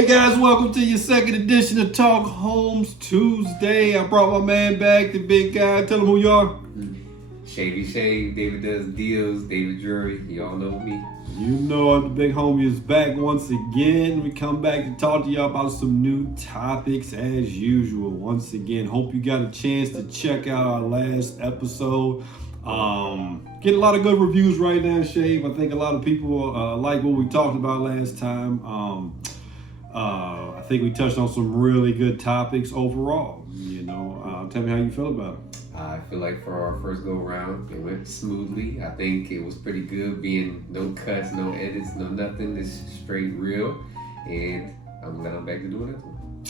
Hey guys, welcome to your second edition of Talk Homes Tuesday. I brought my man back, the big guy. Tell him who you are. Shavy Shave, David Does Deals, David Drury, y'all know me. You know the big homie is back once again. We come back to talk to y'all about some new topics as usual. Once again, hope you got a chance to check out our last episode. Get a lot of good reviews right now, Shave. I think a lot of people like what we talked about last time. I think we touched on some really good topics overall. Tell me how you feel about it. I feel like for our first go round, it went smoothly. I think it was pretty good, being no cuts, no edits, no nothing. It's straight real, and I'm glad I'm back to doing it.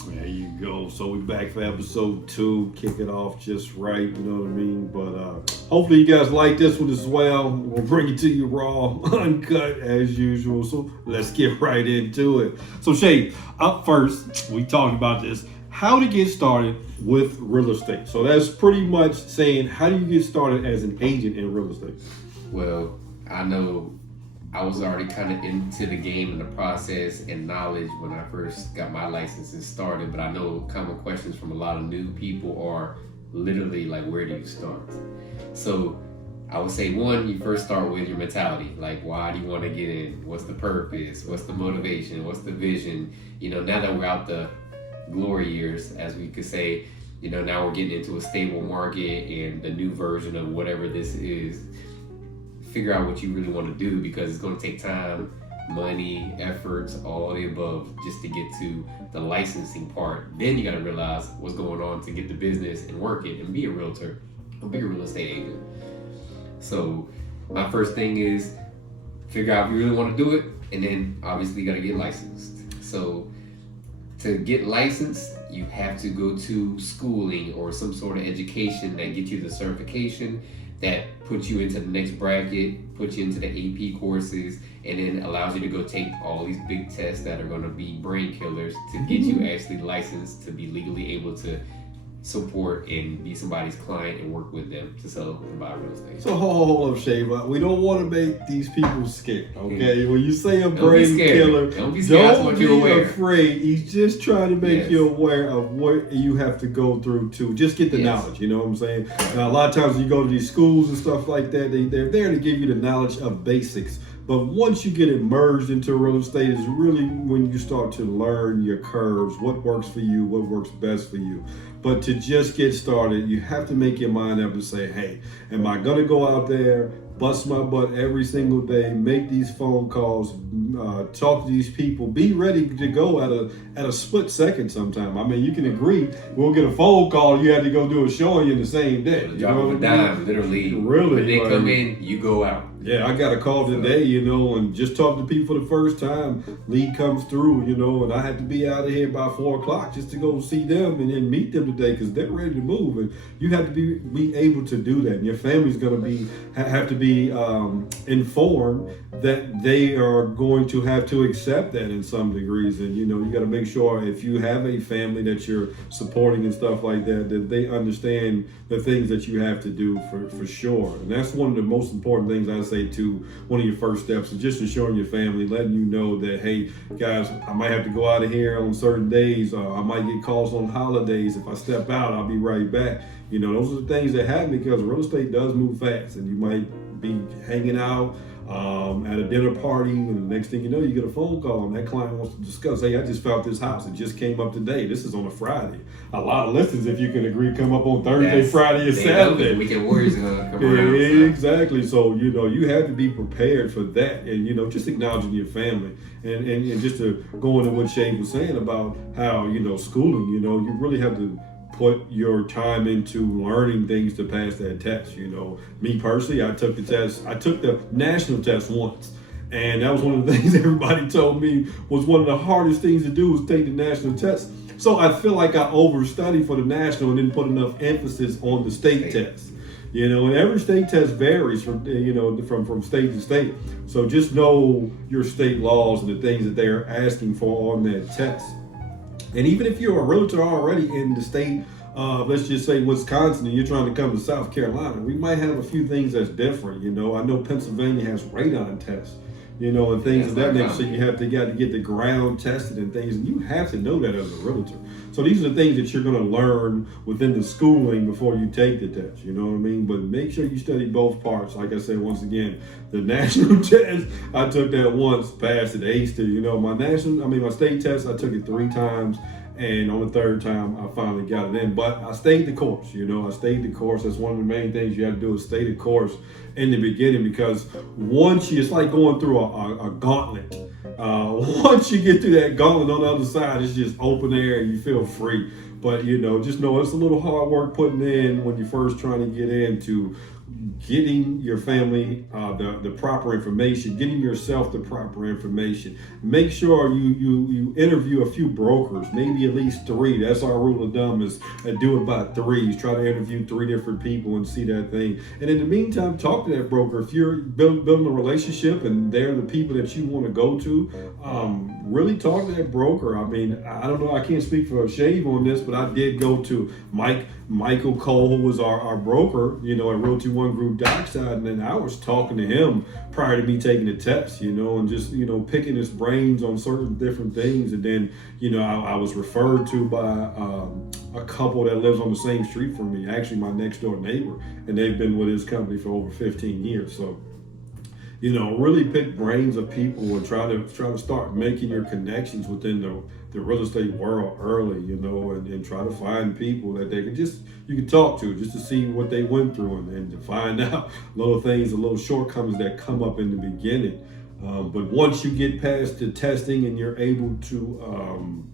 There you go. So we back for episode 2. Kick it off just right, you know what I mean? But hopefully you guys like this one as well. We'll bring it to you raw, uncut as usual. So let's get right into it. So Shay, up first, we talked about this. How to get started with real estate. So that's pretty much saying, how do you get started as an agent in real estate? Well, I know I was already kind of into the game and the process and knowledge when I first got my licenses started, but I know common questions from a lot of new people are literally like, where do you start? So I would say, one, you first start with your mentality. Like, why do you want to get in? What's the purpose? What's the motivation? What's the vision? Now that we're out the glory years, as we could say, now we're getting into a stable market and the new version of whatever this is. Figure out what you really want to do, because it's going to take time, money, efforts, all the above, just to get to the licensing part. Then you got to realize what's going on to get the business and work it and be a realtor or be a real estate agent. So my first thing is figure out if you really want to do it, and then obviously you got to get licensed. So to get licensed, you have to go to schooling or some sort of education that gets you the certification that puts you into the next bracket, puts you into the AP courses, and then allows you to go take all these big tests that are going to be brain killers to get you actually licensed to be legally able to support and be somebody's client and work with them to sell and buy real estate. So hold up, Shayla. We don't want to make these people scared, okay? When you say a brain killer, don't be scared. Don't be afraid. He's just trying to make you aware of what you have to go through to just get the knowledge. You know what I'm saying? Now, a lot of times when you go to these schools and stuff like that, they're there to give you the knowledge of basics. But once you get immersed into real estate is really when you start to learn your curves, what works for you, what works best for you. But to just get started, you have to make your mind up and say, hey, am I going to go out there, bust my butt every single day, make these phone calls, talk to these people, be ready to go at a split second sometime. I mean, you can agree, we'll get a phone call, you had to go do a showing in the same day. Drop a dime, literally. Really? When they come in, you go out. Yeah, I got a call today, and just talking to people for the first time. Lead comes through, and I had to be out of here by 4 o'clock just to go see them and then meet them today because they're ready to move. And you have to be able to do that. And your family's going to have to be informed that they are going to have to accept that in some degrees. And, you got to make sure if you have a family that you're supporting and stuff like that, that they understand the things that you have to do for sure. And that's one of the most important things I say to one of your first steps is just ensuring your family, letting you know that, hey, guys, I might have to go out of here on certain days. I might get calls on holidays. If I step out, I'll be right back. Those are the things that happen because real estate does move fast, and you might be hanging out at a dinner party, and the next thing you know, you get a phone call, and that client wants to discuss, hey, I just found this house. It just came up today. This is on a Friday. A lot of listings, if you can agree, come up on Thursday, Friday, and Saturday. Weekend warriors come around. Yeah, exactly. So, you have to be prepared for that, and, just acknowledging your family. And just to go into what Shane was saying about how, schooling, you really have to put your time into learning things to pass that test. Me personally, I took the test. I took the national test once, and that was one of the things everybody told me was one of the hardest things to do was take the national test. So I feel like I overstudied for the national and didn't put enough emphasis on the state test. And every state test varies from state to state. So just know your state laws and the things that they're asking for on that test. And even if you're a realtor already in the state, let's just say Wisconsin, and you're trying to come to South Carolina, we might have a few things that's different. I know Pennsylvania has radon tests. you know, and things That's of that not nature. So common. you have to got to get the ground tested and things, and you have to know that as a realtor. So these are the things that you're going to learn within the schooling before you take the test. You know what I mean? But make sure you study both parts. Like I said, once again, the national test, I took that once, passed it, aced it. You know, my state test, I took it 3 times. And on the 3rd time, I finally got it in. But I stayed the course, you know. I stayed the course. That's one of the main things you have to do is stay the course in the beginning, because it's like going through a gauntlet. Once you get through that gauntlet on the other side, it's just open air and you feel free. But, you know, just know it's a little hard work putting in when you're first trying to get into getting your family the proper information, getting yourself the proper information. Make sure you interview a few brokers, maybe at least 3. That's our rule of thumb, is do about 3. Try to interview 3 different people and see that thing. And in the meantime, talk to that broker. If you're building a relationship and they're the people that you want to go to, really talk to that broker. I mean, I don't know, I can't speak for Shave on this, but I did go to Michael Cole, who was our broker, you know, at Realty One Group Dockside, and then I was talking to him prior to me taking the test, you know, and just, you know, picking his brains on certain different things. And then, you know, I was referred to by a couple that lives on the same street from me, actually my next door neighbor, and they've been with his company for over 15 years. So, you know, really pick brains of people and try to start making your connections within the real estate world early, you know, and try to find people that you can talk to just to see what they went through, and to find out little things, the little shortcomings that come up in the beginning. But once you get past the testing and you're able to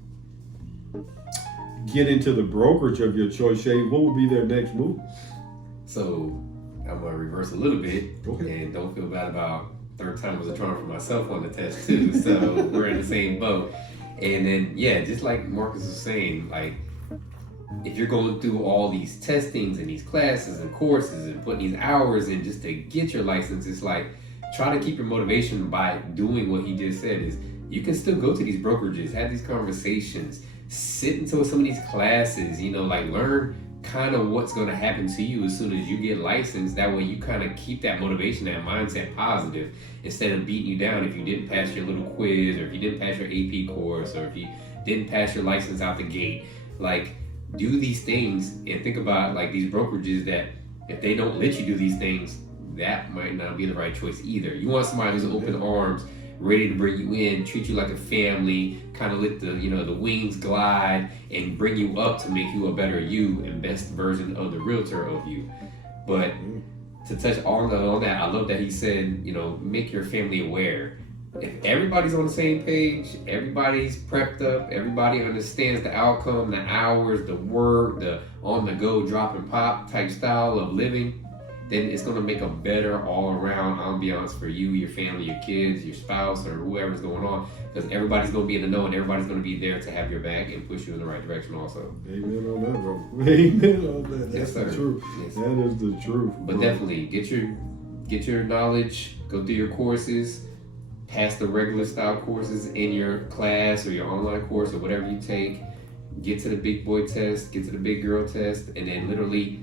get into the brokerage of your choice, Shave, what would be their next move? So I'm gonna reverse a little bit, Okay. and don't feel bad about 3rd time was a charm for myself on the test too. So we're in the same boat. And then, yeah, just like Marcus was saying, like, if you're going through all these testings and these classes and courses and putting these hours in just to get your license, it's like, try to keep your motivation by doing what he just said. Is you can still go to these brokerages, have these conversations, sit into some of these classes, you know, like learn kind of what's going to happen to you as soon as you get licensed. That way you kind of keep that motivation, that mindset positive, instead of beating you down if you didn't pass your little quiz, or if you didn't pass your AP course, or if you didn't pass your license out the gate. Like, do these things and think about like these brokerages that if they don't let you do these things, that might not be the right choice either. You want somebody who's open arms, ready to bring you in, treat you like a family, kind of let the wings glide and bring you up to make you a better you and best version of the realtor of you. But to touch on that, I love that he said, you know, make your family aware. If everybody's on the same page, everybody's prepped up, everybody understands the outcome, the hours, the work, the on-the-go drop and pop type style of living, then it's going to make a better all-around ambiance for you, your family, your kids, your spouse, or whoever's going on, because everybody's going to be in the know and everybody's going to be there to have your back and push you in the right direction also. Amen on that, bro. Amen on that. That's Yes, sir. the truth. Yes. That is the truth. But bro. definitely get your knowledge, go through your courses, pass the regular style courses in your class or your online course or whatever you take, get to the big boy test, get to the big girl test, and then literally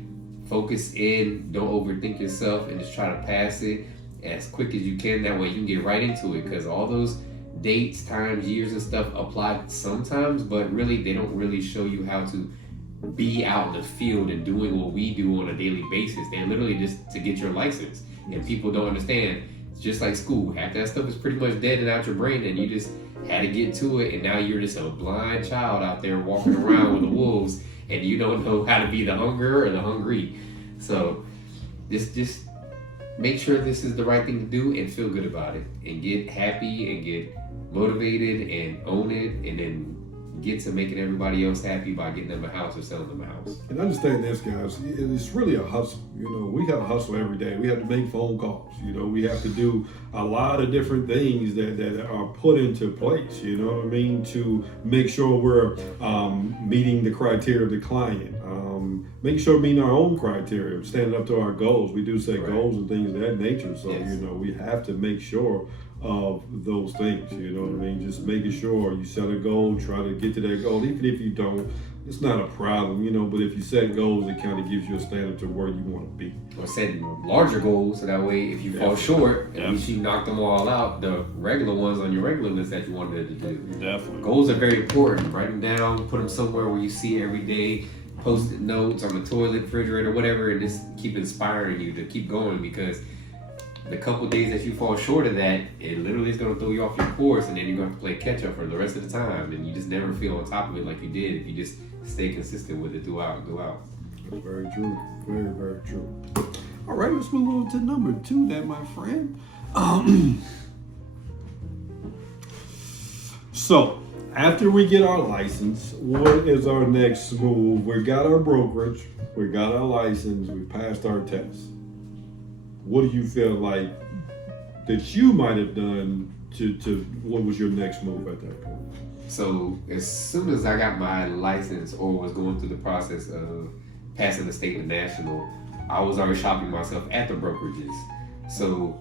focus in, don't overthink yourself, and just try to pass it as quick as you can. That way you can get right into it, because all those dates, times, years, and stuff apply sometimes, but really they don't really show you how to be out in the field and doing what we do on a daily basis. They're literally just to get your license, and people don't understand. It's just like school. Half that stuff is pretty much dead and out your brain, and you just had to get to it, and now you're just a blind child out there walking around with the wolves, and you don't know how to be the hunger or the hungry. So just make sure this is the right thing to do and feel good about it, and get happy and get motivated and own it, and then get to making everybody else happy by getting them a house or selling them a house. And understand this, guys, it's really a hustle. You know, we have to hustle every day. We have to make phone calls. You know, we have to do a lot of different things that are put into place, you know what I mean, to make sure we're meeting the criteria of the client. Make sure we're meeting our own criteria, standing up to our goals. We do set Right. goals and things of that nature. So, Yes. you know, we have to make sure of those things, you know what I mean? Just making sure you set a goal, try to get to that goal, even if you don't. it's not a problem, you know. But if you set goals, it kind of gives you a standard to where you want to be. Or setting larger goals, so that way if you fall short, at least you knock them all out, the regular ones on your regular list that you wanted to do. Definitely. Goals are very important. Write them down, put them somewhere where you see it every day, post-it notes on the toilet, refrigerator, whatever, and just keep inspiring you to keep going, because the couple days that you fall short of that, it literally is going to throw you off your course, and then you're going to have to play catch up for the rest of the time, and you just never feel on top of it like you did if you just stay consistent with it throughout. That's very true. Very, very true. All right, let's move on to number 2 then, my friend. So, after we get our license, what is our next move? We got our brokerage, we got our license, we passed our test. What do you feel like that you might have done to what was your next move at that point? So as soon as I got my license or was going through the process of passing the state and national, I was already shopping myself at the brokerages. So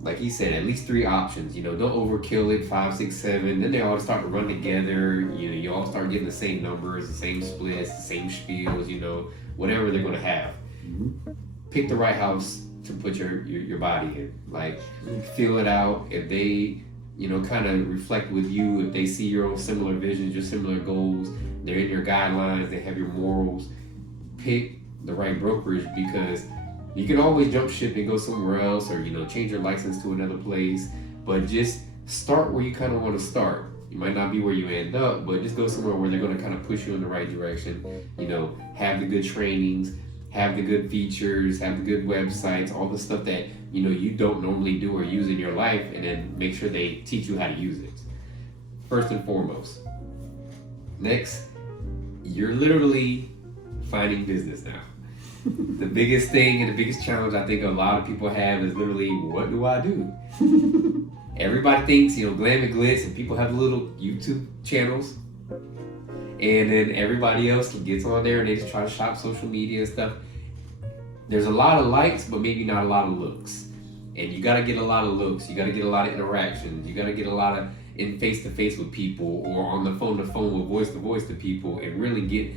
like he said, at least 3 options, you know, don't overkill it, 5, 6, 7, then they all start to run together, you know, you all start getting the same numbers, the same splits, the same spiels, you know, whatever they're gonna have. Mm-hmm. Pick the right house to put your body in. Like, feel it out. If they, you know, kind of reflect with you, if they see your own similar visions, your similar goals, they're in your guidelines, they have your morals, pick the right brokerage, because you can always jump ship and go somewhere else, or, you know, change your license to another place, but just start where you kind of want to start. You might not be where you end up, but just go somewhere where they're going to kind of push you in the right direction. You know, have the good trainings, have the good features, have the good websites, all the stuff that, you know, you don't normally do or use in your life, and then make sure they teach you how to use it. First and foremost. Next, you're literally finding business now. The biggest thing and the biggest challenge I think a lot of people have is literally, what do I do? Everybody thinks, you know, glam and glitz, and people have little YouTube channels, and then everybody else gets on there and they just try to shop social media and stuff. There's a lot of likes, but maybe not a lot of looks. And you gotta get a lot of looks, you gotta get a lot of interactions, you gotta get a lot of in face-to-face with people, or on the phone-to-phone with voice-to-voice to people, and really get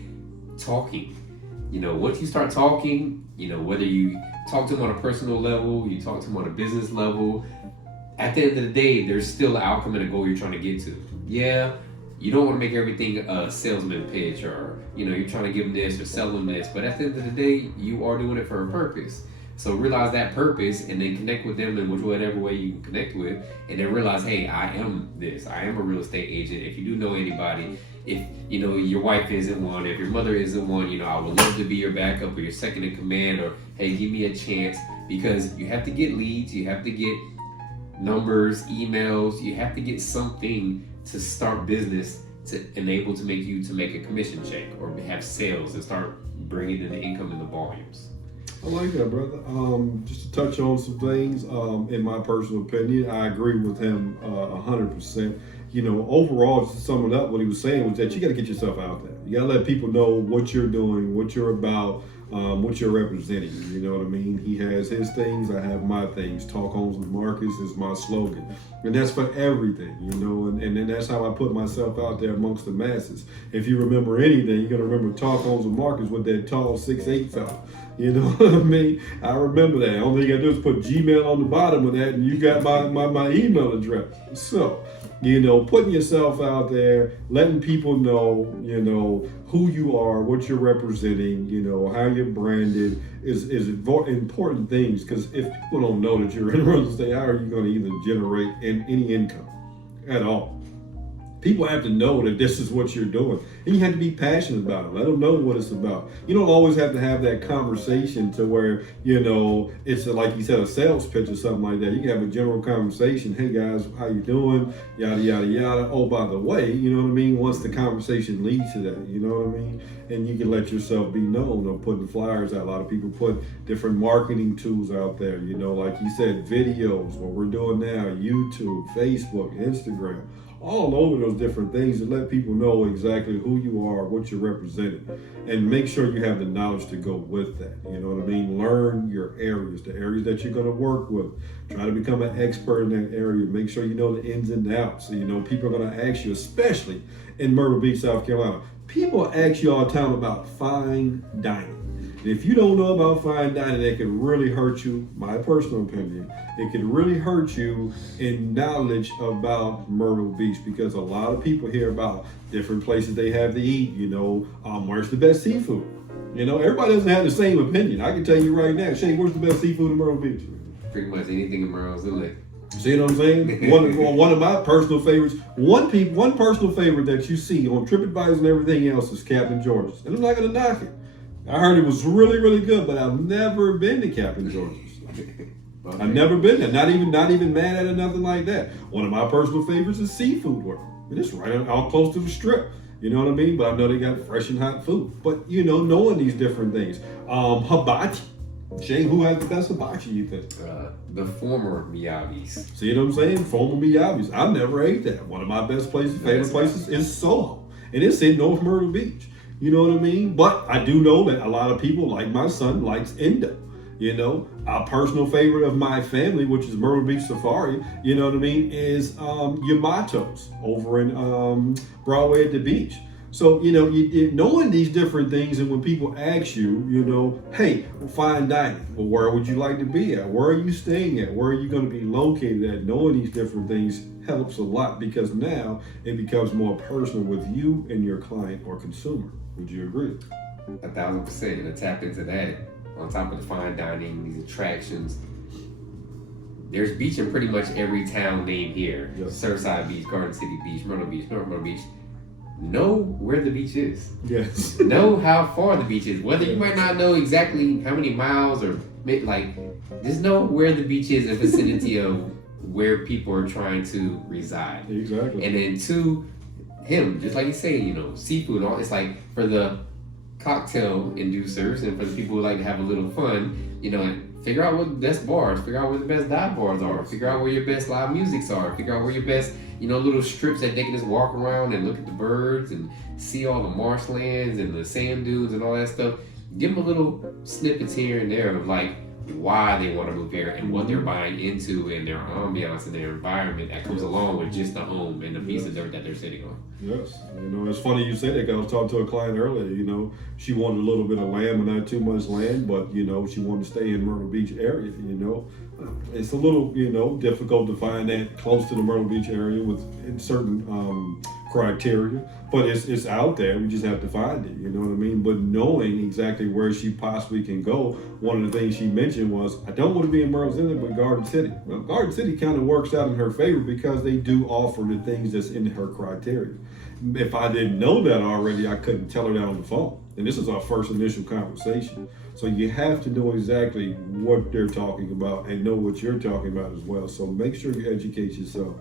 talking. You know, once you start talking, you know, whether you talk to them on a personal level, you talk to them on a business level, at the end of the day, there's still an outcome and a goal you're trying to get to. Yeah, you don't want to make everything a salesman pitch, or, you know, you're trying to give them this or sell them this, but at the end of the day, you are doing it for a purpose. So realize that purpose, and then connect with them in whatever way you can connect with, and then realize, hey, I am this. I am a real estate agent. If you do know anybody, if, you know, your wife isn't one, if your mother isn't one, you know, I would love to be your backup or your second in command, or, hey, give me a chance, because you have to get leads, you have to get numbers, emails, you have to get something to start business to enable to make you to make a commission check or have sales and start bringing in the income and the volumes. I like that, brother. Just to touch on some things, in my personal opinion, I agree with him 100%. You know, overall, just to sum it up, what he was saying was that you got to get yourself out there. You got to let people know what you're doing, what you're about, what you're representing. You know what I mean? He has his things, I have my things. Talk Homes with Marcus is my slogan. And that's for everything, you know, and then that's how I put myself out there amongst the masses. If you remember anything, you're going to remember Talk Homes with Marcus with that tall 6'8" fella. You know what I mean? I remember that. All you got to do is put Gmail on the bottom of that, and you got my email address. So, you know, putting yourself out there, letting people know, you know, who you are, what you're representing, you know, how you're branded is important things, because if people don't know that you're in real estate, how are you going to even generate any income at all? People have to know that this is what you're doing, and you have to be passionate about it. Let them know what it's about. You don't always have to have that conversation to where, you know, it's like you said, a sales pitch or something like that. You can have a general conversation. Hey guys, how you doing? Yada, yada, yada. Oh, by the way, you know what I mean? Once the conversation leads to that, you know what I mean? And you can let yourself be known, or putting flyers out. A lot of people put different marketing tools out there, you know, like you said, videos, what we're doing now, YouTube, Facebook, Instagram. all over those different things to let people know exactly who you are, what you're representing, and make sure you have the knowledge to go with that. You know what I mean? Learn your areas, the areas that you're going to work with. Try to become an expert in that area. Make sure you know the ins and outs. You know, people are going to ask you, especially in Myrtle Beach, South Carolina. People ask you all the time about fine dining. And if you don't know about fine dining, it can really hurt you, my personal opinion. It can really hurt you in knowledge about Myrtle Beach, because a lot of people hear about different places they have to eat, you know, where's the best seafood? You know, everybody doesn't have the same opinion. I can tell you right now, Shay, where's the best seafood in Myrtle Beach? Pretty much anything in Myrtle's a lick. See what I'm saying? One of my personal favorites, one personal favorite that you see on TripAdvisor and everything else is Captain George's. And I'm not going to knock it. I heard it was really, really good, but I've never been to Captain George's. Okay. I've never been there. Not even mad at it, nothing like that. One of my personal favorites is Seafood World. And it's right out close to the Strip. You know what I mean? But I know they got fresh and hot food. But, you know, knowing these different things. Hibachi. Shay, who has the best hibachi, you think? The former Miyabi's. See what I'm saying? Former Miyabi's. I've never ate that. One of my favorite places is Soho. And it's in North Myrtle Beach. You know what I mean? But I do know that a lot of people, like my son, likes Indo. You know, a personal favorite of my family, which is Myrtle Beach Safari, you know what I mean, is Yamato's over in Broadway at the beach. So, you know, knowing these different things, and when people ask you, you know, hey, fine dining, well, where would you like to be at? Where are you staying at? Where are you going to be located at? Knowing these different things helps a lot, because now it becomes more personal with you and your client or consumer. Would you agree? 1,000%. And to tap into that, on top of the fine dining, these attractions, there's beach in pretty much every town named here. Yes. Surfside Beach, Garden City Beach, Myrtle Beach, North Myrtle Beach. Know where the beach is. Yes. Know how far the beach is. Whether you might not know exactly how many miles or like, just know where the beach is in vicinity of where people are trying to reside. Exactly. And then two, just like you say, you know, seafood and all. It's like for the cocktail inducers and for the people who like to have a little fun, you know, figure out what the best bars, figure out where the best dive bars are, figure out where your best live musics are, figure out where your best, you know, little strips that they can just walk around and look at the birds and see all the marshlands and the sand dunes and all that stuff. Give them a little snippets here and there of like why they want to move here and what they're buying into and their ambiance and their environment that comes along with just the home and the piece of dirt that they're sitting on. Yes, you know, it's funny you say that, because I was talking to a client earlier, you know, she wanted a little bit of land, but not too much land, but, you know, she wanted to stay in Myrtle Beach area, you know. It's a little, you know, difficult to find that close to the Myrtle Beach area with certain criteria, but it's out there. We just have to find it, you know what I mean? But knowing exactly where she possibly can go, one of the things she mentioned was, I don't want to be in Myrtle City, but Garden City. Well, Garden City kind of works out in her favor because they do offer the things that's in her criteria. If I didn't know that already, I couldn't tell her that on the phone. And this is our first initial conversation. So you have to know exactly what they're talking about and know what you're talking about as well. So make sure you educate yourself.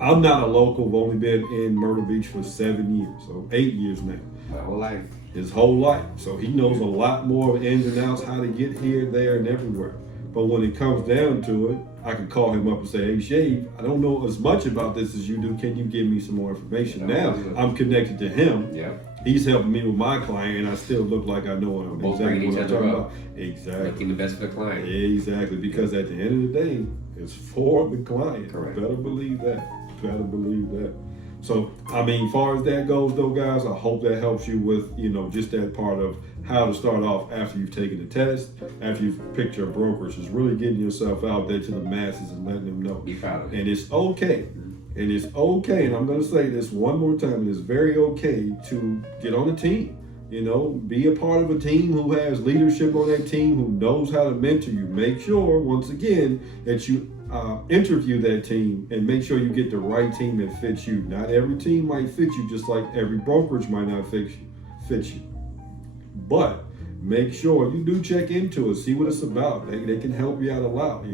I'm not a local. I've only been in Myrtle Beach for 7 years, so 8 years now. My whole life. His whole life. So he knows a lot more of ins and outs, how to get here, there, and everywhere. But when it comes down to it, I can call him up and say, hey, Shave, I don't know as much about this as you do. Can you give me some more information? Now, I'm connected to him. Yeah. He's helping me with my client, and I still look like I know what I'm Both exactly bringing what each I'm other talking up. about. Exactly. Making the best for the client. Exactly. Because at the end of the day, it's for the client. Correct. Better believe that. Better believe that. So, I mean, as far as that goes, though, guys, I hope that helps you with, you know, just that part of how to start off after you've taken the test, after you've picked your brokerage, is really getting yourself out there to the masses and letting them know. Be proud of it. And it's okay. And it's okay, and I'm going to say this one more time, it is very okay to get on a team. You know, be a part of a team who has leadership on that team, who knows how to mentor you. Make sure, once again, that you interview that team and make sure you get the right team that fits you. Not every team might fit you, just like every brokerage might not fit you. But make sure you do check into it, see what it's about. They can help you out a lot,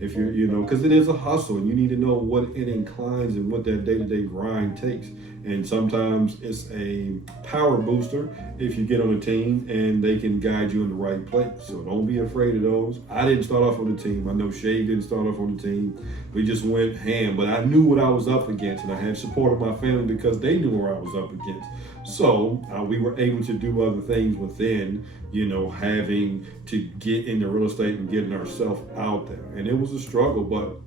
if you're, because it is a hustle and you need to know what it inclines and what that day-to-day grind takes. And sometimes it's a power booster if you get on a team and they can guide you in the right place. So don't be afraid of those. I didn't start off on the team. I know Shay didn't start off on the team. We just went ham, but I knew what I was up against, and I had support of my family because they knew where I was up against. So we were able to do other things within, having to get into real estate and getting ourselves out there. And it was a struggle, but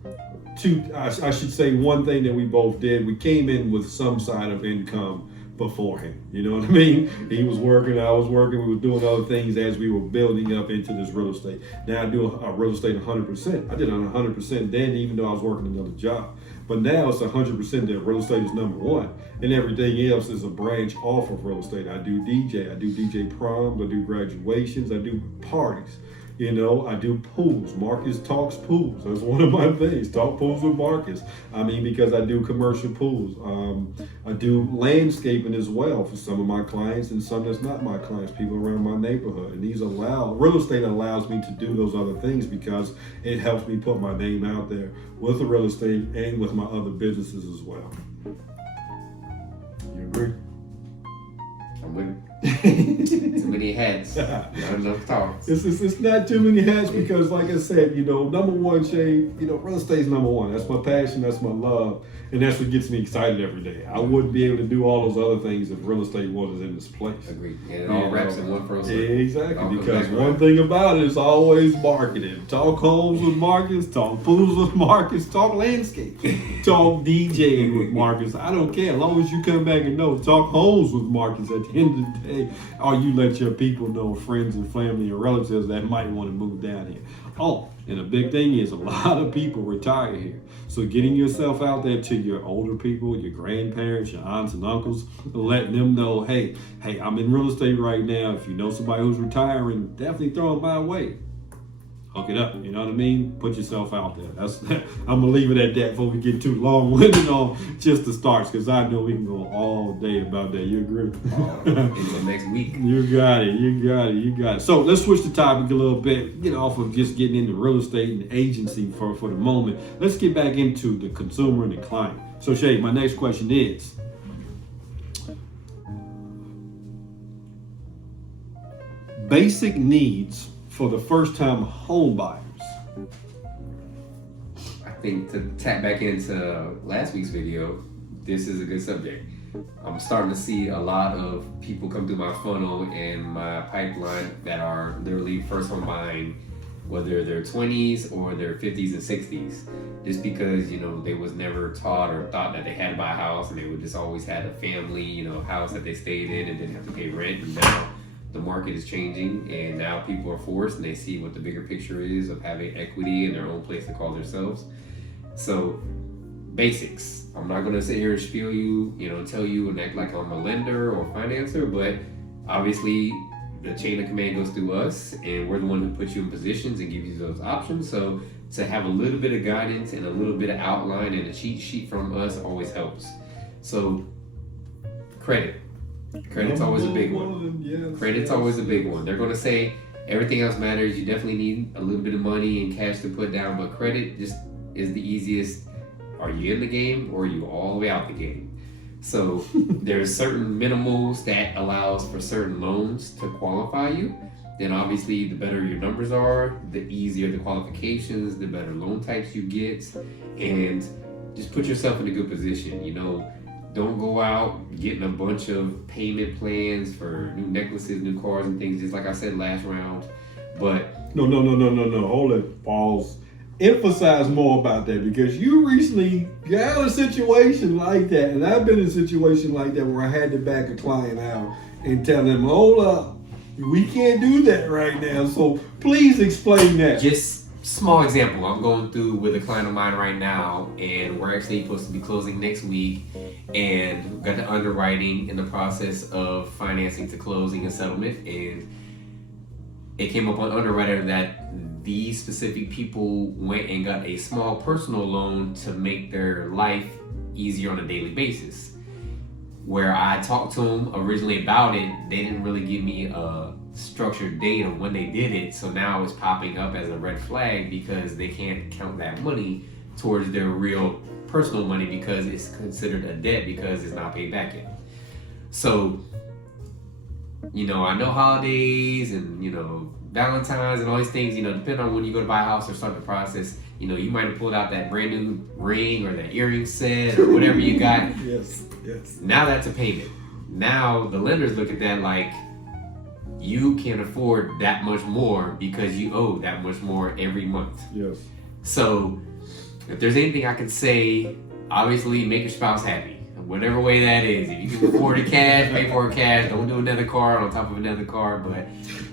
I should say one thing that we both did, we came in with some side of income beforehand. You know what I mean? He was working, I was working, we were doing other things as we were building up into this real estate. Now I do a real estate 100%. I did it 100% then, even though I was working another job. But now it's 100% that real estate is number one, and everything else is a branch off of real estate. I do DJ proms, I do graduations, I do parties. I do pools. Marcus talks pools. That's one of my things. Talk pools with Marcus. because I do commercial pools. I do landscaping as well for some of my clients and some that's not my clients, people around my neighborhood. And real estate allows me to do those other things because it helps me put my name out there with the real estate and with my other businesses as well. You agree? I'm with it. Too many hats, not enough talks. It's not too many hats because, like I said, number one, Shay, real estate's number one. That's my passion, that's my love, and that's what gets me excited every day. I wouldn't be able to do all those other things if real estate wasn't in this place. Agreed. And it all wraps in one person. Exactly, because one thing about it is always marketing. Talk homes with Marcus, talk pools with Marcus, talk landscape, talk DJing with Marcus. I don't care, as long as you come back and know, talk homes with Marcus at the end of the day, or you let your people know, friends and family and relatives that might want to move down here. Oh, and the big thing is a lot of people retire here. So getting yourself out there to your older people, your grandparents, your aunts and uncles, letting them know, hey, I'm in real estate right now. If you know somebody who's retiring, definitely throw them my way. Hook it up, you know what I mean? Put yourself out there. I'm gonna leave it at that before we get too long-winded on just the starts, because I know we can go all day about that. You agree? Until next week. You got it. So let's switch the topic a little bit, get off of just getting into real estate and agency for the moment. Let's get back into the consumer and the client. So Shay, my next question is, basic needs for the first-time home buyers. I think to tap back into last week's video, this is a good subject. I'm starting to see a lot of people come through my funnel and my pipeline that are literally first home buying, whether they're 20s or their 50s and 60s, just because, they was never taught or thought that they had to buy a house, and they would just always had a family, house that they stayed in and didn't have to pay rent. And now the market is changing, and now people are forced, and they see what the bigger picture is of having equity in their own place to call themselves. So basics. I'm not going to sit here and spiel you, tell you and act like I'm a lender or financer, but obviously the chain of command goes through us, and we're the one who puts you in positions and give you those options. So to have a little bit of guidance and a little bit of outline and a cheat sheet from us always helps. So credit's always a big one. Yes, Credit's always a big one. They're going to say everything else matters. You definitely need a little bit of money and cash to put down, but credit just is the easiest. Are you in the game or are you all the way out the game? So there's certain minimals that allows for certain loans to qualify you. Then obviously the better your numbers are, the easier the qualifications, the better loan types you get, and just put yourself in a good position. Don't go out getting a bunch of payment plans for new necklaces, new cars and things, just like I said last round. But No. Hold it. Pause. Emphasize more about that, because you recently got a situation like that, and I've been in a situation like that where I had to back a client out and tell them, hold up, we can't do that right now. So please explain that. just small example, I'm going through with a client of mine right now, and we're actually supposed to be closing next week, and we've got the underwriting in the process of financing to closing and settlement, and it came up on underwriter that these specific people went and got a small personal loan to make their life easier on a daily basis. Where I talked to them originally about it, they didn't really give me a structured date of when they did it, so now it's popping up as a red flag because they can't count that money towards their real personal money because it's considered a debt because it's not paid back yet. So, I know holidays and, Valentine's and all these things, depending on when you go to buy a house or start the process, you might have pulled out that brand new ring or that earring set or whatever you got. Yes. Now that's a payment. Now the lenders look at that like you can't afford that much more because you owe that much more every month. Yes. So if there's anything I could say, obviously make your spouse happy. Whatever way that is. If you can afford it cash, pay for it cash. Don't do another card on top of another card. But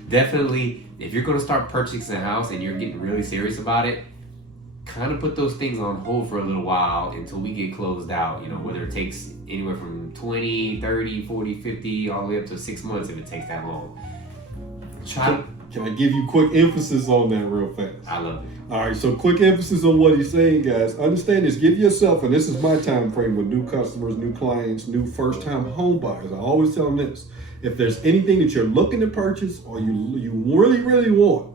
definitely, if you're going to start purchasing a house and you're getting really serious about it, kind of put those things on hold for a little while until we get closed out. Whether it takes anywhere from 20, 30, 40, 50, all the way up to 6 months if it takes that long. Can I give you quick emphasis on that real fast? I love it. All right, so quick emphasis on what he's saying, guys. Understand this. Give yourself, and this is my time frame with new customers, new clients, new first-time home buyers. I always tell them this. If there's anything that you're looking to purchase or you really, really want,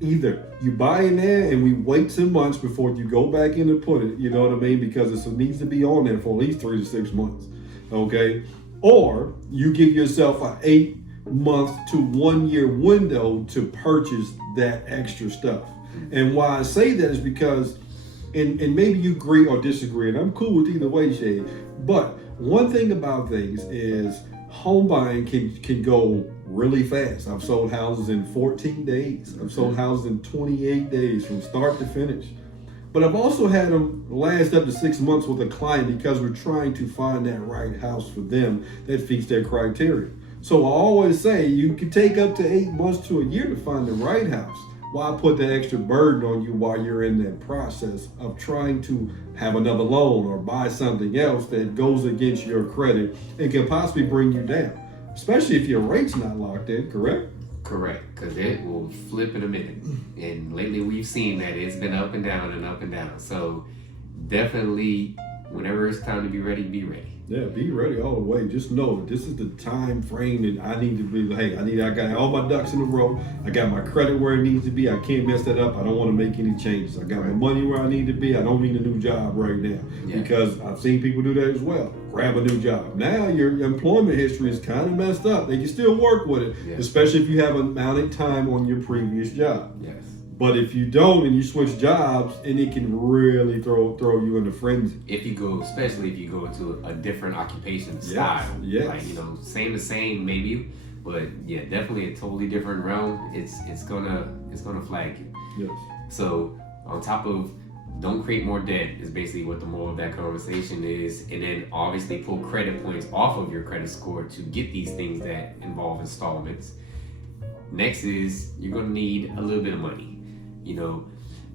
either you buy in there and we wait some months before you go back in and put it, you know what I mean? Because it needs to be on there for at least 3 to 6 months, okay? Or you give yourself an 8-month to 1 year window to purchase that extra stuff. And why I say that is because, and maybe you agree or disagree, and I'm cool with either way, Shade, but one thing about things is home buying can go really fast. I've sold houses in 14 days. I've sold houses in 28 days from start to finish. But I've also had them last up to 6 months with a client because we're trying to find that right house for them that fits their criteria. So I always say you can take up to 8 months to a year to find the right house. Why put that extra burden on you while you're in that process of trying to have another loan or buy something else that goes against your credit and can possibly bring you down, especially if your rate's not locked in, correct? Correct, because it will flip in a minute. And lately we've seen that it's been up and down and up and down. So definitely, whenever it's time to be ready, be ready. Yeah, be ready all the way. Just know that this is the time frame that I need to be. Hey, I got all my ducks in a row. I got my credit where it needs to be. I can't mess that up. I don't want to make any changes. I got my money where I need to be. I don't need a new job right now because I've seen people do that as well. Grab a new job. Now your employment history is kind of messed up. They can still work with it, especially if you have amounted time on your previous job. Yes. But if you don't and you switch jobs, and it can really throw you in a frenzy. Especially if you go into a different occupation style. Yes. Like, same maybe, but yeah, definitely a totally different realm. It's gonna flag you. Yes. So on top of don't create more debt is basically what the moral of that conversation is, and then obviously pull credit points off of your credit score to get these things that involve installments. Next is you're gonna need a little bit of money.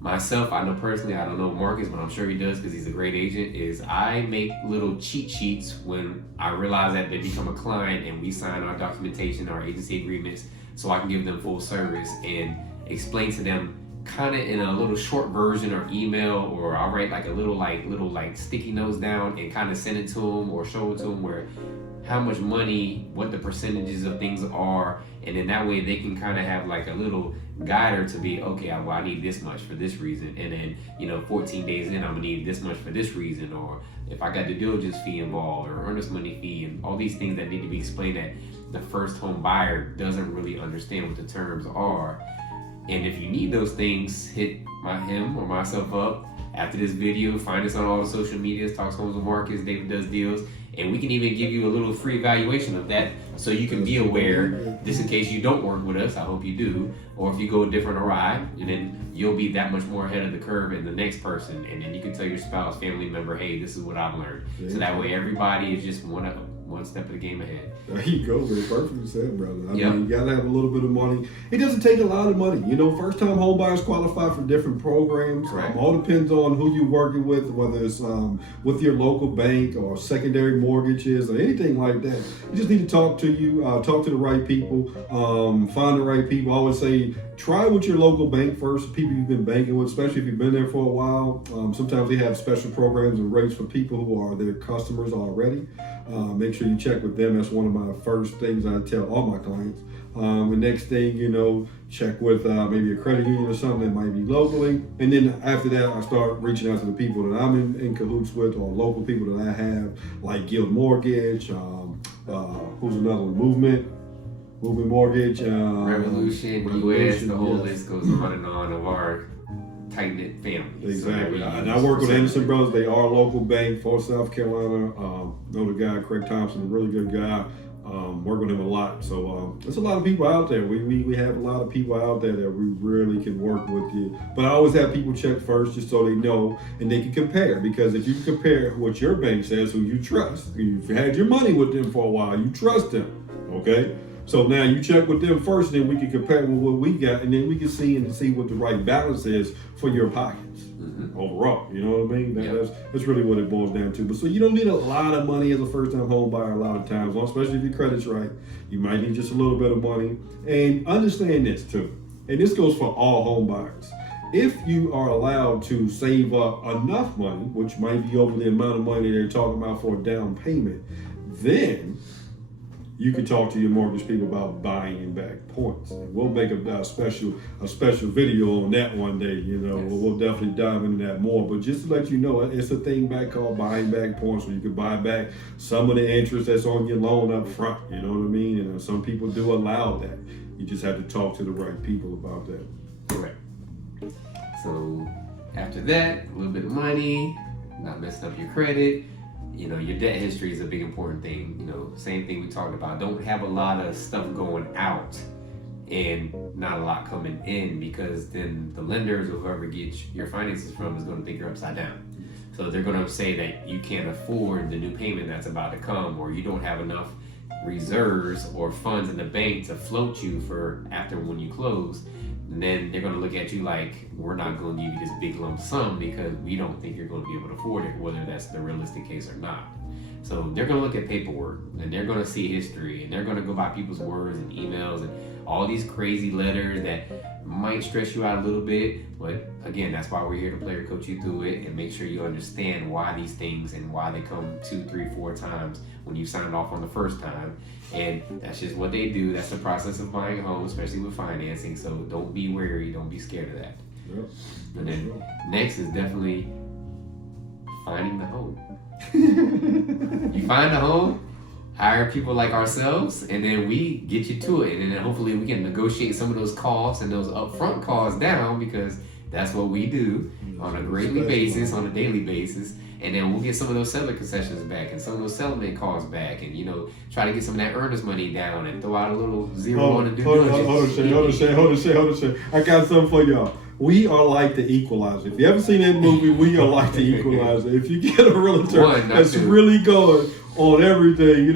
Myself, I know personally, I don't know Marcus, but I'm sure he does because he's a great agent, is I make little cheat sheets when I realize that they become a client and we sign our documentation, our agency agreements, so I can give them full service and explain to them kind of in a little short version or email, or I'll write like a little sticky notes down and kind of send it to them or show it to them where how much money, what the percentages of things are, and then that way they can kind of have like a little guider to be, okay, well, I need this much for this reason, and then 14 days in I'm gonna need this much for this reason, or if I got the diligence fee involved or earnest money fee and all these things that need to be explained that the first home buyer doesn't really understand what the terms are. And if you need those things, hit him or myself up after this video. Find us on all the social medias, Talks Homes with Marcus, David Does Deals, and we can even give you a little free evaluation of that so you can be aware, just in case you don't work with us, I hope you do, or if you go a different ride, and then you'll be that much more ahead of the curve in the next person, and then you can tell your spouse, family member, hey, this is what I've learned. So that way everybody is just one step of the game ahead. There you go, man. Perfectly said, brother. I mean, you gotta have a little bit of money. It doesn't take a lot of money. First time home buyers qualify for different programs. All depends on who you're working with, whether it's with your local bank or secondary mortgages or anything like that. You just need to talk to the right people, find the right people. I always say, try with your local bank first, people you've been banking with, especially if you've been there for a while. Sometimes they have special programs and rates for people who are their customers already. make sure you check with them. That's one of my first things I tell all my clients. The next thing, check with maybe a credit union or something that might be locally. And then after that, I start reaching out to the people that I'm in cahoots with, or local people that I have, like Guild Mortgage, who's another one, Movement Mortgage, Revolution, US, the whole list goes on of our tight-knit family. Exactly. And I work with Anderson Brothers. They are a local bank for South Carolina. Know the guy, Craig Thompson, a really good guy. Work with him a lot. So there's a lot of people out there. We have a lot of people out there that we really can work with you. But I always have people check first just so they know and they can compare. Because if you compare what your bank says, who you trust, you've had your money with them for a while, you trust them. Okay? So now you check with them first, then we can compare with what we got, and then we can see what the right balance is for your pockets overall. You know what I mean? That's really what it boils down to. But so you don't need a lot of money as a first-time home buyer a lot of times, especially if your credit's right. You might need just a little bit of money. And understand this too, and this goes for all home buyers. If you are allowed to save up enough money, which might be over the amount of money they're talking about for a down payment, then you can talk to your mortgage people about buying back points. And we'll make a special video on that one day. We'll definitely dive into that more. But just to let you know, it's a thing back called buying back points, where you can buy back some of the interest that's on your loan up front. You know what I mean? And some people do allow that. You just have to talk to the right people about that. Correct. So after that, a little bit of money, not messing up your credit. Your debt history is a big important thing. Same thing we talked about. Don't have a lot of stuff going out and not a lot coming in, because then the lenders or whoever gets your finances from is going to think you're upside down. So they're going to say that you can't afford the new payment that's about to come, or you don't have enough reserves or funds in the bank to float you for after when you close. And then they're going to look at you like, we're not going to give you this big lump sum because we don't think you're going to be able to afford it, whether that's the realistic case or not. So they're going to look at paperwork, and they're going to see history, and they're going to go by people's words and emails and all these crazy letters that might stress you out a little bit. But again, that's why we're here to player coach you through it and make sure you understand why these things and why they come 2, 3, 4 times when you signed off on the first time. And that's just what they do. That's the process of buying a home, especially with financing. So don't be wary. Don't be scared of that. Yep. And then next is definitely finding the home. You find a home, hire people like ourselves, and then we get you to it. And then hopefully we can negotiate some of those costs and those upfront costs down, because that's what we do on a daily basis. And then we'll get some of those seller concessions back and some of those settlement costs back, and try to get some of that earnest money down and throw out a little zero on the due diligence. Hold on. I got something for y'all. We are like the Equalizer. If you haven't seen that movie, we are like the Equalizer. If you get a realtor that's really going on everything,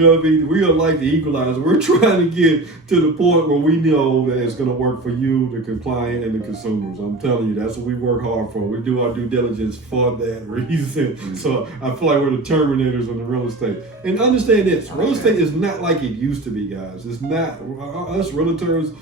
we are like the Equalizer. We're trying to get to the point where we know that it's going to work for you, the client, and the consumers. I'm telling you, that's what we work hard for. We do our due diligence for that reason. Mm-hmm. So I feel like we're the Terminators on the real estate. And understand this, real estate is not like it used to be, guys. It's not. Us realtors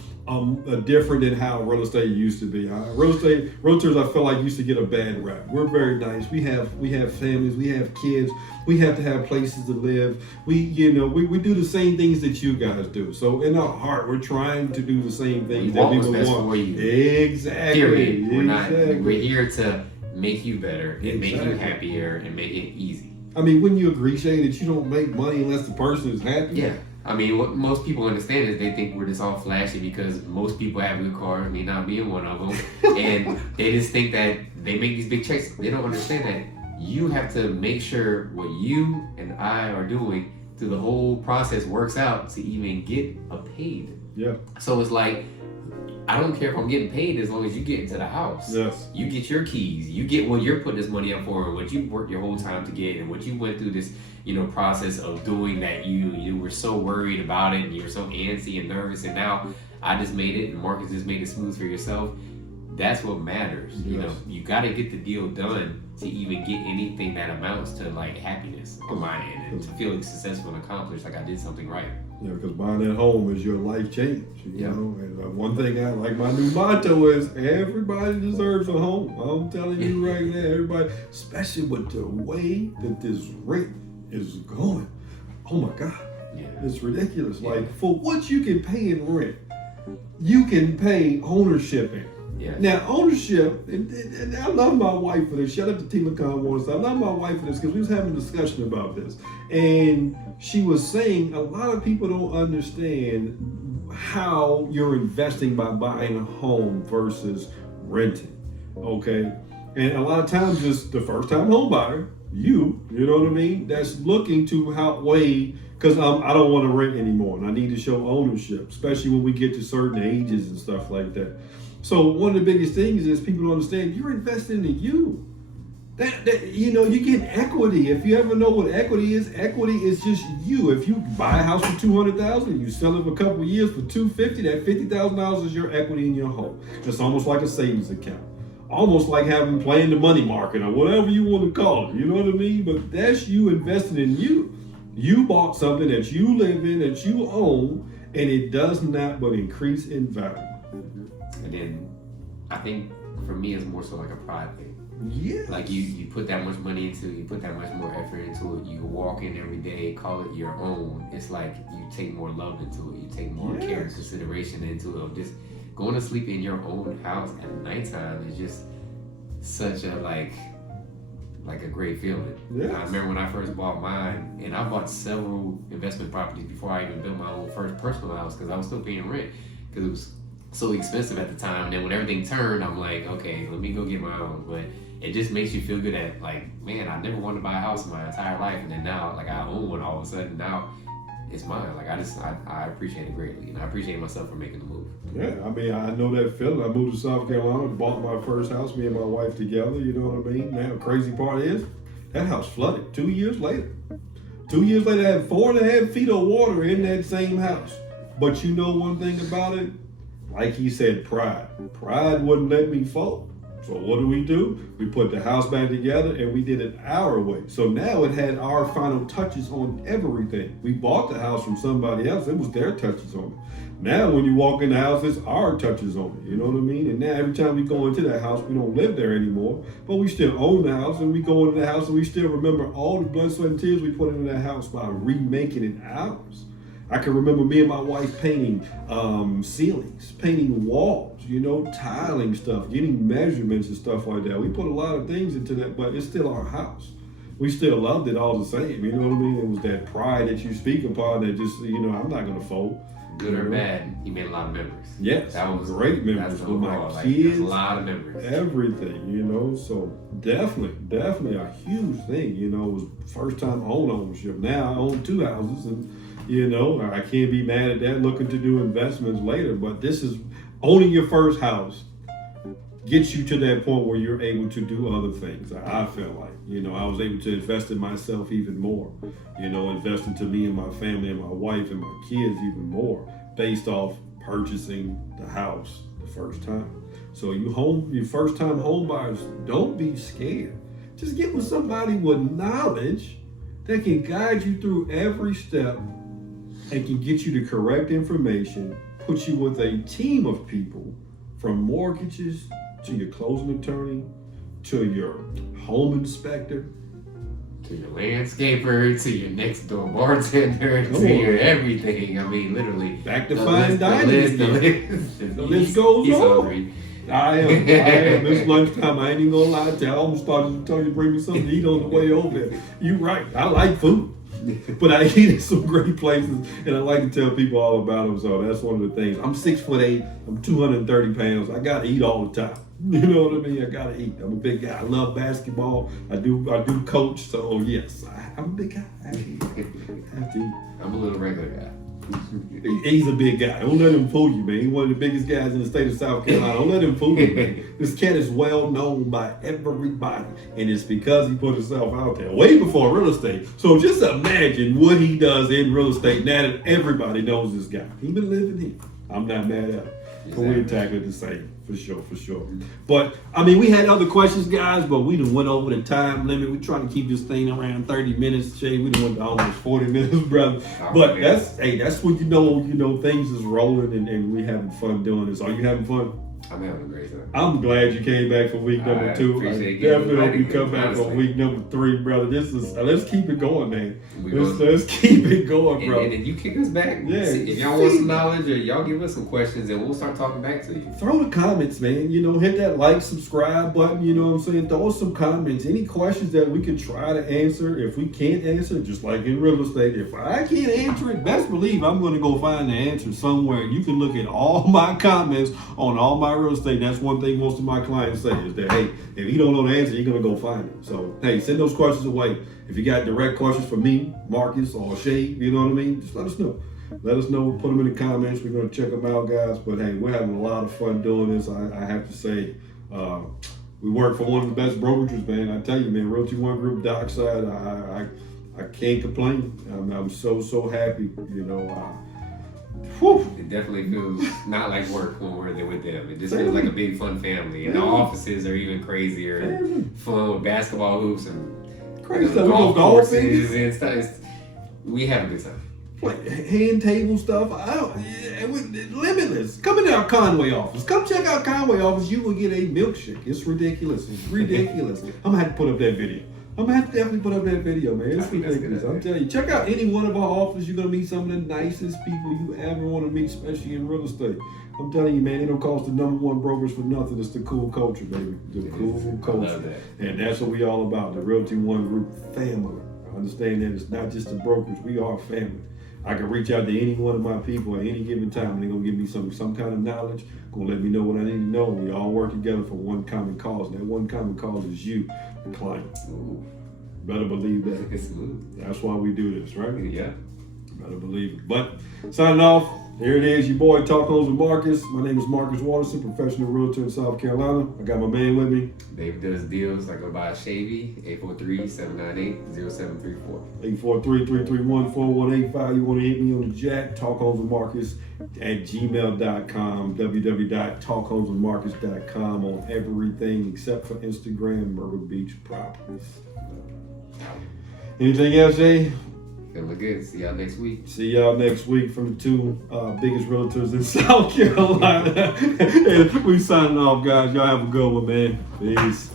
different than how real estate used to be. Realtors, I feel like, used to get a bad rap. We're very nice. We have families. We have kids. We have to have places to live. We do the same things that you guys do. So in our heart, we're trying to do the same things that people want. For you. Exactly. Period. We're here to make you better and make you happier and make it easy. I mean, wouldn't you agree, Shay, that you don't make money unless the person is happy? Yeah. I mean, what most people understand is they think we're just all flashy because most people have good cars, me not being one of them, and they just think that they make these big checks. They don't understand that you have to make sure what you and I are doing through the whole process works out to even get paid. Yeah. So it's like, I don't care if I'm getting paid as long as you get into the house. Yes. You get your keys. You get what you're putting this money up for, and what you worked your whole time to get, and what you went through this, process of doing that. You were so worried about it, and you were so antsy and nervous, and now I just made it, and Marcus just made it smooth for yourself. That's what matters. Yes. You got to get the deal done to even get anything that amounts to like happiness on my end, and to feeling successful and accomplished, like I did something right. Yeah, because buying that home is your life change. You know, and one thing I like, my new motto is everybody deserves a home. I'm telling you right now, everybody, especially with the way that this rate is going. oh my God, Yeah. it's ridiculous. Yeah. Like, for what you can pay in rent, you can pay ownership in. Yeah. Now, ownership, and I love my wife for this. Shout out to Tina Conwars. I love my wife for this because we was having a discussion about this. And she was saying a lot of people don't understand how you're investing by buying a home versus renting. Okay? And a lot of times, just the first time home buyer, you know what I mean? That's looking to outweigh, because I don't want to rent anymore and I need to show ownership, especially when we get to certain ages and stuff like that. So one of the biggest things is people don't understand you're investing in you. That you know, you get equity. If you ever know what equity is just you. If you buy a house for $200,000, you sell it for a couple of years for $250,000, that $50,000 is your equity in your home. It's almost like a savings account. Almost like playing the money market or whatever you want to call it. You know what I mean? But that's you investing in you. You bought something that you live in, that you own, and it does not but increase in value. And then I think for me it's more so like a pride thing. Yeah. Like you put that much money into it, you put that much more effort into it, you walk in every day, call it your own. It's like you take more love into it, you take more care and consideration into it. Of just going to sleep in your own house at nighttime is just such a like a great feeling. Yes. I remember when I first bought mine, and I bought several investment properties before I even built my own first personal house because I was still paying rent because it was so expensive at the time. And then when everything turned, I'm like, okay, let me go get my own. But it just makes you feel good at like, man, I never wanted to buy a house in my entire life, and then now like I own one all of a sudden. Now it's mine. Like I appreciate it greatly, and I appreciate myself for making the move. Yeah, I mean, I know that feeling. I moved to South Carolina, bought my first house, me and my wife together, you know what I mean? Now, the crazy part is, that house flooded 2 years later. 2 years later, I had 4.5 feet of water in that same house. But you know one thing about it? Like he said, pride. Pride wouldn't let me fold. So what do? We put the house back together and we did it our way. So now it had our final touches on everything. We bought the house from somebody else. It was their touches on it. Now when you walk in the house, it's our touches on it. You know what I mean? And now every time we go into that house, we don't live there anymore, but we still own the house, and we go into the house and we still remember all the blood, sweat, and tears we put into that house by remaking it ours. I can remember me and my wife painting ceilings, painting walls, you know, tiling stuff, getting measurements and stuff like that. We put a lot of things into that, but it's still our house. We still loved it all the same, you know what I mean? It was that pride that you speak upon that just, you know, I'm not going to fold. Good or bad, he made a lot of memories. Yes, that was great memories with my like, kids. A lot of memories. Everything, you know. So definitely a huge thing. You know, it was first time home ownership. Now I own 2 houses, and you know I can't be mad at that. Looking to do investments later, but this is owning your first house gets you to that point where you're able to do other things. I feel like, you know, I was able to invest in myself even more, you know, invest into me and my family and my wife and my kids even more based off purchasing the house the first time. So you first time home buyers, don't be scared. Just get with somebody with knowledge that can guide you through every step and can get you the correct information, put you with a team of people from mortgages to your closing attorney, to your home inspector, to your landscaper, to your next door bartender, to your everything. I mean, literally. Back to fine dining. The list goes on. Hungry. I am. It's lunchtime. I ain't even gonna lie to you. I almost started to tell you to bring me something to eat on the way over there. You right. I like food. But I eat at some great places, and I like to tell people all about them. So that's one of the things. I'm 6'8". I'm 230 pounds. I gotta eat all the time. You know what I mean? I gotta eat. I'm a big guy. I love basketball. I do coach. So yes, I'm a big guy. I have to eat. I'm a little regular guy. He's a big guy. Don't let him fool you, man. He's one of the biggest guys in the state of South Carolina. Don't let him fool you, man. This cat is well known by everybody, and it's because he put himself out there way before real estate. So just imagine what he does in real estate now that everybody knows this guy. He's been living here. I'm not mad at him. Exactly. We tackle the same, for sure. But, I mean, we had other questions, guys, but we done went over the time limit. We're trying to keep this thing around 30 minutes. Shay, we done went to almost 40 minutes, brother. But that's when you know things is rolling and we having fun doing this. Are you having fun? I'm having a great time. I'm glad you came back for week number 2. I appreciate definitely hope getting you come back for honestly. week number 3, brother. This is let's keep it going, man. We Let's keep it going, bro. And if you kick us back, Yeah, if y'all want some knowledge or y'all give us some questions, and we'll start talking back to you. Throw the comments, man. You know, hit that like, subscribe button. You know what I'm saying? Throw us some comments. Any questions that we can try to answer. If we can't answer, just like in real estate, if I can't answer it, best believe I'm going to go find the answer somewhere. You can look at all my comments on all my real estate. That's one thing most of my clients say is that, hey, if you don't know the answer, you're going to go find it. So, hey, send those questions away. If you got direct questions for me, Marcus, or Shay, you know what I mean? Just let us know. Let us know. Put them in the comments. We're going to check them out, guys. But, hey, we're having a lot of fun doing this. I have to say, we work for one of the best brokerages, man. I tell you, man, Realty One Group, Dockside, I can't complain. I'm so happy, you know. It definitely feels not like work when we're there with them. It just feels like a big fun family. And our offices are even crazier and fun with basketball hoops and Crazy stuff. golf We go courses and stuff. We have a good time. Like hand table stuff. Limitless. Come into our Conway office. Come check out Conway office. You will get a milkshake. It's ridiculous. It's ridiculous. I'm gonna have to put up that video. I'm gonna have to definitely put up that video, man. It's ridiculous. I'm telling you. Check out any one of our offices. You're gonna meet some of the nicest people you ever want to meet, especially in real estate. I'm telling you, man, it don't cost the #1 brokers for nothing. It's the cool culture, baby. The cool culture. And that's what we all about. The Realty One Group family. I understand that it's not just the brokers. We are family. I can reach out to any one of my people at any given time, and they're gonna give me some kind of knowledge, gonna let me know what I need to know. We all work together for one common cause, and that one common cause is you, the client. Ooh. Better believe that. It's smooth. That's why we do this, right? Yeah. Better believe it. But signing off, here it is, your boy Talk Homes with Marcus. My name is Marcus Watterson, professional realtor in South Carolina. I got my man with me. Dave does deals. I go by Shavy, 843-798-0734. 843-331-4185. You want to hit me on the jack, talkhomeswithmarcus@gmail.com, www.talkhomeswithmarcus.com on everything except for Instagram, Myrtle Beach Properties. Anything else, Jay? Feeling good. See y'all next week. See y'all next week from the 2 biggest realtors in South Carolina. And we signing off, guys. Y'all have a good one, man. Peace.